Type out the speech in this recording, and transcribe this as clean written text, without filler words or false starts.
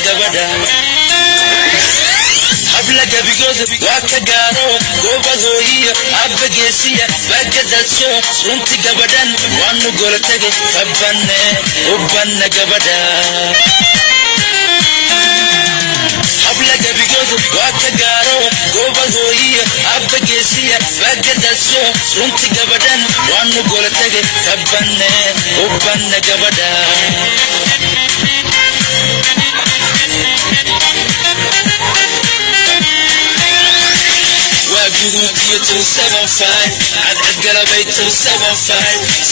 gabadha hablaga bigood waa ka gaaro goobadooyo abbageesiya bagadaasho runti gabadhan waanu gola tagay ubbanna gabadha hablaga bigood waa ka gaaro goobadooyo abbageesiya bagadaasho runti gabadhan waanu gola tagay ubbanna gabadha Gudub 275 عد قلبي 275